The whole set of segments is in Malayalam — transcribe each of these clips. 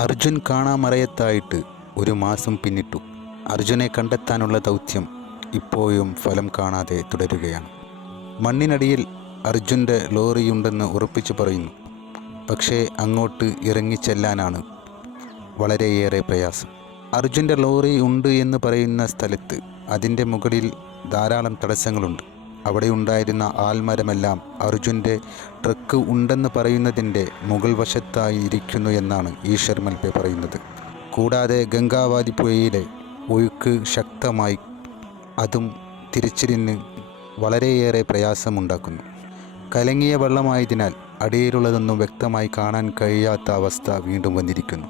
അർജുൻ കാണാമറയത്തായിട്ട് ഒരു മാസം പിന്നിട്ടു. അർജുനെ കണ്ടെത്താനുള്ള ദൗത്യം ഇപ്പോഴും ഫലം കാണാതെ തുടരുകയാണ്. മണ്ണിനടിയിൽ അർജുന്റെ ലോറിയുണ്ടെന്ന് ഉറപ്പിച്ചു പറയുന്നു. പക്ഷേ അങ്ങോട്ട് ഇറങ്ങിച്ചെല്ലാനാണ് വളരെയേറെ പ്രയാസം. അർജുന്റെ ലോറി ഉണ്ട് എന്ന് പറയുന്ന സ്ഥലത്ത് അതിന്റെ മുകളിൽ ധാരാളം തടസ്സങ്ങളുണ്ട്. അവിടെ ഉണ്ടായിരുന്ന ആൽമരമെല്ലാം അർജുന്റെ ട്രക്ക് ഉണ്ടെന്ന് പറയുന്നതിന്റെ മുകൾ വശത്തായി ഇരിക്കുന്നു എന്നാണ് ഈശ്വർ മൽപെ പറയുന്നത്. കൂടാതെ ഗംഗാവാദി പുഴയിലെ ഒഴുക്ക് ശക്തമായി അതും തിരിച്ചിരിഞ്ഞ് വളരെയേറെ പ്രയാസമുണ്ടാക്കുന്നു. കലങ്ങിയ വെള്ളമായതിനാൽ അടിയിലുള്ളതൊന്നും വ്യക്തമായി കാണാൻ കഴിയാത്ത അവസ്ഥ വീണ്ടും വന്നിരിക്കുന്നു.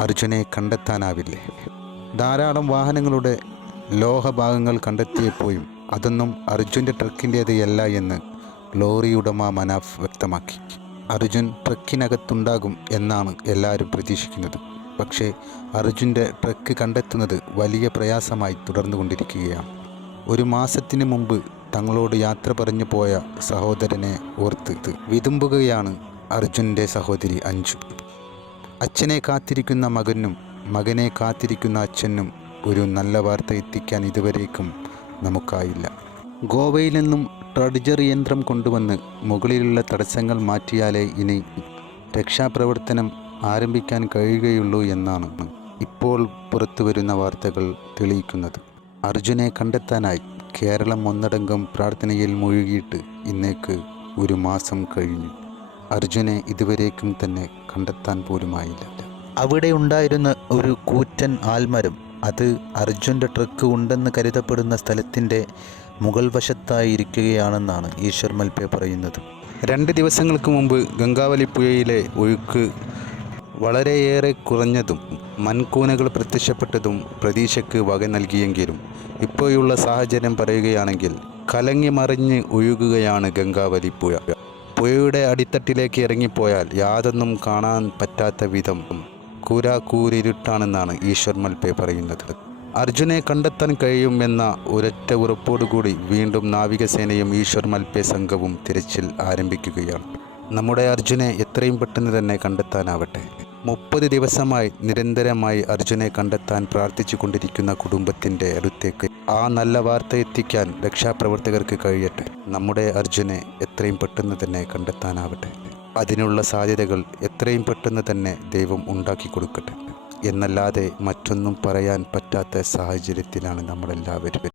അർജുനെ കണ്ടെത്താനാവില്ലേ? ധാരാളം വാഹനങ്ങളുടെ ലോഹഭാഗങ്ങൾ കണ്ടെത്തിയപ്പോഴും അതൊന്നും അർജുന്റെ ട്രക്കിന്റേതയല്ല എന്ന് ലോറി ഉടമ മനാഫ് വ്യക്തമാക്കി. അർജുൻ ട്രക്കിനകത്തുണ്ടാകും എന്നാണ് എല്ലാവരും പ്രതീക്ഷിക്കുന്നത്. പക്ഷേ അർജുന്റെ ട്രക്ക് കണ്ടെത്തുന്നത് വലിയ പ്രയാസമായി തുടർന്നുകൊണ്ടിരിക്കുകയാണ്. ഒരു മാസത്തിന് മുമ്പ് തങ്ങളോട് യാത്ര പറഞ്ഞു പോയ സഹോദരനെ ഓർത്ത് വിതുമ്പുകയാണ് അർജുന്റെ സഹോദരി അഞ്ജു. അച്ഛനെ കാത്തിരിക്കുന്ന മകനും മകനെ കാത്തിരിക്കുന്ന അച്ഛനും ഒരു നല്ല വാർത്ത എത്തിക്കാൻ ഇതുവരേക്കും നമുക്കായില്ല. ഗോവയിൽ നിന്നും ട്രഡ്ജർ യന്ത്രം കൊണ്ടുവന്ന് മുകളിലുള്ള തടസ്സങ്ങൾ മാറ്റിയാലേ ഇനി രക്ഷാപ്രവർത്തനം ആരംഭിക്കാൻ കഴിയുകയുള്ളൂ എന്നാണ് ഇപ്പോൾ പുറത്തു വരുന്ന വാർത്തകൾ തെളിയിക്കുന്നത്. അർജുനെ കണ്ടെത്താനായി കേരളം ഒന്നടങ്കം പ്രാർത്ഥനയിൽ മുഴുകിയിട്ട് ഇന്നേക്ക് ഒരു മാസം കഴിഞ്ഞു. അർജുനെ ഇതുവരേക്കും തന്നെ കണ്ടെത്താൻ പോലുമായില്ല. അവിടെ ഉണ്ടായിരുന്ന ഒരു കൂറ്റൻ ആൽമരം അത് അർജുന്റെ ട്രക്ക് ഉണ്ടെന്ന് കരുതപ്പെടുന്ന സ്ഥലത്തിന്റെ മുഗൾ വശത്തായി ഇരിക്കുകയാണെന്നാണ് ഈശ്വർ മൽപ്പെ പറയുന്നത്. രണ്ട് ദിവസങ്ങൾക്ക് മുമ്പ് ഗംഗാവലി പുഴയിലെ ഒഴുക്ക് വളരെയേറെ കുറഞ്ഞതും മൺകൂനകൾ പ്രത്യക്ഷപ്പെട്ടതും പ്രതീക്ഷയ്ക്ക് വക നൽകിയെങ്കിലും ഇപ്പോഴുള്ള സാഹചര്യം പറയുകയാണെങ്കിൽ കലങ്ങി മറിഞ്ഞ് ഒഴുകുകയാണ് ഗംഗാവലി പുഴ. പുഴയുടെ അടിത്തട്ടിലേക്ക് ഇറങ്ങിപ്പോയാൽ യാതൊന്നും കാണാൻ പറ്റാത്ത വിധം കൂരാക്കൂരിരുട്ടാണെന്നാണ് ഈശ്വർ മൽപേ പറയുന്നത്. അർജുനെ കണ്ടെത്താൻ കഴിയുമെന്ന ഒരൊറ്റ ഉറപ്പോടുകൂടി വീണ്ടും നാവികസേനയും ഈശ്വർ മൽപേ സംഘവും തിരച്ചിൽ ആരംഭിക്കുകയാണ്. നമ്മുടെ അർജുനെ എത്രയും പെട്ടെന്ന് തന്നെ കണ്ടെത്താനാവട്ടെ. മുപ്പത് ദിവസമായി നിരന്തരമായി അർജുനെ കണ്ടെത്താൻ പ്രാർത്ഥിച്ചു കൊണ്ടിരിക്കുന്ന കുടുംബത്തിന്റെ അടുത്തേക്ക് ആ നല്ല വാർത്ത എത്തിക്കാൻ രക്ഷാപ്രവർത്തകർക്ക് കഴിയട്ടെ. നമ്മുടെ അർജുനെ എത്രയും പെട്ടെന്ന് തന്നെ കണ്ടെത്താനാവട്ടെ. അതിനുള്ള സാധ്യതകൾ എത്രയും പെട്ടെന്ന് തന്നെ ദൈവം ഉണ്ടാക്കി കൊടുക്കട്ടെ. എന്നല്ലാതെ മറ്റൊന്നും പറയാൻ പറ്റാത്ത സാഹചര്യത്തിലാണ് നമ്മളെല്ലാവരും